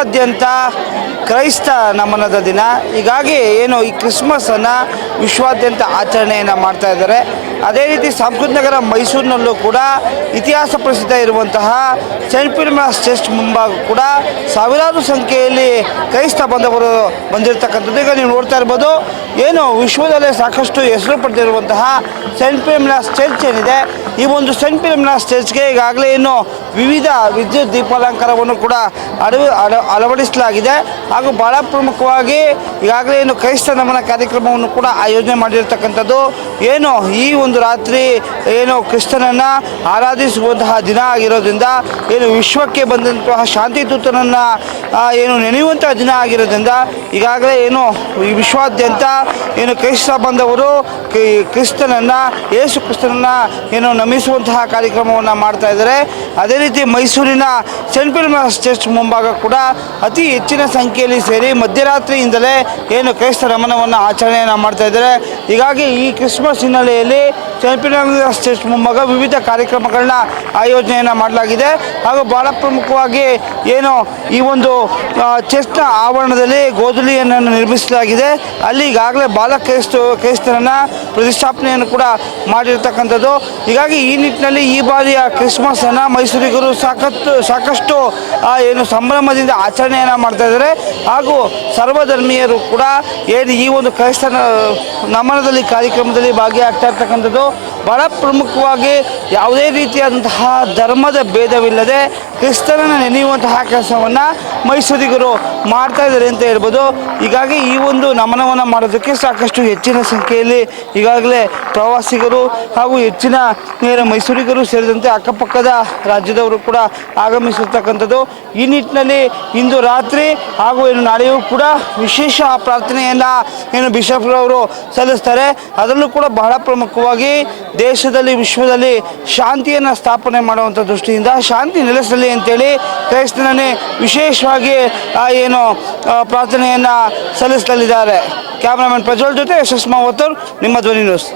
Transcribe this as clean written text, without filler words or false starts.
ವಿಶ್ವಾದ್ಯಂತ ಕ್ರೈಸ್ತ ನಮನದ ದಿನ. ಹೀಗಾಗಿ ಏನು ಈ ಕ್ರಿಸ್ಮಸನ್ನು ವಿಶ್ವಾದ್ಯಂತ ಆಚರಣೆಯನ್ನು ಮಾಡ್ತಾ ಇದ್ದಾರೆ. ಅದೇ ರೀತಿ ಸಂಸ್ಕೃತಿ ನಗರ ಮೈಸೂರಿನಲ್ಲೂ ಕೂಡ ಇತಿಹಾಸ ಪ್ರಸಿದ್ಧ ಇರುವಂತಹ ಸೆಂಟ್ ಫಿಲಮಿನಾಸ್ ಚರ್ಚ್ ಮುಂಭಾಗ ಕೂಡ ಸಾವಿರಾರು ಸಂಖ್ಯೆಯಲ್ಲಿ ಕ್ರೈಸ್ತ ಬಂದವರು ಬಂದಿರತಕ್ಕಂಥದ್ದು. ಈಗ ನೀವು ನೋಡ್ತಾ ಇರ್ಬೋದು, ಏನು ವಿಶ್ವದಲ್ಲೇ ಸಾಕಷ್ಟು ಹೆಸರು ಪಡೆದಿರುವಂತಹ ಸೆಂಟ್ ಫಿಲಮಿನಾಸ್ ಚರ್ಚ್ ಏನಿದೆ, ಈ ಒಂದು ಸೆಂಟ್ ಫಿಲಮಿನಾಸ್ ಚರ್ಚ್ಗೆ ಈಗಾಗಲೇ ಏನು ವಿವಿಧ ವಿದ್ಯುತ್ ದೀಪಾಲಂಕಾರವನ್ನು ಕೂಡ ಅಳವಡಿಸಲಾಗಿದೆ. ಹಾಗೂ ಭಾಳ ಪ್ರಮುಖವಾಗಿ ಈಗಾಗಲೇ ಏನು ಕ್ರೈಸ್ತ ನಮನ ಕಾರ್ಯಕ್ರಮವನ್ನು ಕೂಡ ಆಯೋಜನೆ ಮಾಡಿರ್ತಕ್ಕಂಥದ್ದು. ಏನು ಈ ಒಂದು ರಾತ್ರಿ ಏನು ಕ್ರಿಸ್ತನನ್ನು ಆರಾಧಿಸುವಂತಹ ದಿನ ಆಗಿರೋದ್ರಿಂದ, ಏನು ವಿಶ್ವಕ್ಕೆ ಬಂದಂತಹ ಶಾಂತಿದೂತನನ್ನು ಏನು ನೆನೆಯುವಂತಹ ದಿನ ಆಗಿರೋದ್ರಿಂದ ಈಗಾಗಲೇ ಏನು ಈ ವಿಶ್ವಾದ್ಯಂತ ಏನು ಕ್ರೈಸ್ತ ಬಂದವರು ಕ್ರಿಸ್ತನನ್ನು ಯೇಸು ಕ್ರಿಸ್ತನನ್ನು ಏನು ನಮಿಸುವಂತಹ ಕಾರ್ಯಕ್ರಮವನ್ನು ಮಾಡ್ತಾ ಇದ್ದಾರೆ. ಅದೇ ರೀತಿ ಮೈಸೂರಿನ ಸೆಂಟ್ ಫಿಲಮಿನಾಸ್ ಚರ್ಚ್ ಮುಂಭಾಗ ಕೂಡ ಅತಿ ಹೆಚ್ಚಿನ ಸಂಖ್ಯೆಯಲ್ಲಿ ಸೇರಿ ಮಧ್ಯರಾತ್ರಿಯಿಂದಲೇ ಏನು ಕ್ರೈಸ್ತ ನಮನವನ್ನು ಆಚರಣೆಯನ್ನು ಮಾಡ್ತಾ ಇದ್ದಾರೆ. ಹೀಗಾಗಿ ಈ ಕ್ರಿಸ್ಮಸ್ ಹಿನ್ನೆಲೆಯಲ್ಲಿ ಸೆಂಟ್ ಫಿಲಮಿನಾಸ್ ಚರ್ಚ್ ಮುಂಭಾಗ ವಿವಿಧ ಕಾರ್ಯಕ್ರಮಗಳನ್ನ ಆಯೋಜನೆಯನ್ನು ಮಾಡಲಾಗಿದೆ. ಹಾಗೂ ಭಾಳ ಪ್ರಮುಖವಾಗಿ ಏನು ಈ ಒಂದು ಚರ್ಚ್ನ ಆವರಣದಲ್ಲಿ ಗೋಧೂಳಿಯನ್ನು ನಿರ್ಮಿಸಲಾಗಿದೆ. ಅಲ್ಲಿ ಈಗಾಗಲೇ ಕ್ರೈಸ್ತರನ್ನು ಪ್ರತಿಷ್ಠಾಪನೆಯನ್ನು ಕೂಡ ಮಾಡಿರ್ತಕ್ಕಂಥದ್ದು. ಹೀಗಾಗಿ ಈ ನಿಟ್ಟಿನಲ್ಲಿ ಈ ಬಾರಿಯ ಕ್ರಿಸ್ಮಸನ್ನು ಮೈಸೂರಿಗರು ಸಾಕಷ್ಟು ಏನು ಸಂಭ್ರಮದಿಂದ ಆಚರಣೆಯನ್ನು ಮಾಡ್ತಾ ಇದ್ದಾರೆ. ಹಾಗೂ ಸರ್ವಧರ್ಮೀಯರು ಕೂಡ ಏನು ಈ ಒಂದು ಕ್ರೈಸ್ತ ನಮನದಲ್ಲಿ ಕಾರ್ಯಕ್ರಮದಲ್ಲಿ ಭಾಗಿಯಾಗ್ತಾ ಇರ್ತಕ್ಕಂಥದ್ದು. ಭಾಳ ಪ್ರಮುಖವಾಗಿ ಯಾವುದೇ ರೀತಿಯಾದಂತಹ ಧರ್ಮದ ಭೇದವಿಲ್ಲದೆ ಕ್ರಿಸ್ತನನ್ನು ನೆನೆಯುವಂತಹ ಕೆಲಸವನ್ನು ಮೈಸೂರಿಗರು ಮಾಡ್ತಾ ಇದ್ದಾರೆ ಅಂತ ಹೇಳ್ಬೋದು. ಹೀಗಾಗಿ ಈ ಒಂದು ನಮನವನ್ನು ಮಾಡೋದಕ್ಕೆ ಸಾಕಷ್ಟು ಹೆಚ್ಚಿನ ಸಂಖ್ಯೆಯಲ್ಲಿ ಈಗಾಗಲೇ ಪ್ರವಾಸಿಗರು ಹಾಗೂ ಹೆಚ್ಚಿನ ಮೈಸೂರಿಗರು ಸೇರಿದಂತೆ ಅಕ್ಕಪಕ್ಕದ ರಾಜ್ಯದವರು ಕೂಡ ಆಗಮಿಸಿರ್ತಕ್ಕಂಥದ್ದು. ಈ ನಿಟ್ಟಿನಲ್ಲಿ ಇಂದು ರಾತ್ರಿ ಹಾಗೂ ಏನು ನಾಳೆಯೂ ಕೂಡ ವಿಶೇಷ ಪ್ರಾರ್ಥನೆಯನ್ನು ಏನು ಬಿಷಪ್ರವರು ಸಲ್ಲಿಸ್ತಾರೆ. ಅದರಲ್ಲೂ ಕೂಡ ಬಹಳ ಪ್ರಮುಖವಾಗಿ ದೇಶದಲ್ಲಿ ವಿಶ್ವದಲ್ಲಿ ಶಾಂತಿಯನ್ನು ಸ್ಥಾಪನೆ ಮಾಡುವಂಥ ದೃಷ್ಟಿಯಿಂದ ಶಾಂತಿ ನೆಲೆಸಲಿ ಅಂತೇಳಿ ಕ್ರೈಸ್ತನೇ ವಿಶೇಷವಾಗಿ ಏನು ಪ್ರಾರ್ಥನೆಯನ್ನು ಸಲ್ಲಿಸಲಿದ್ದಾರೆ. ಕ್ಯಾಮ್ರಾಮನ್ ಪ್ರಜ್ವಲ್ ಜೊತೆ ಯಶಸ್ಮಾ ವತ್ತೂರ್, ನಿಮ್ಮ ಧ್ವನಿ ನ್ಯೂಸ್.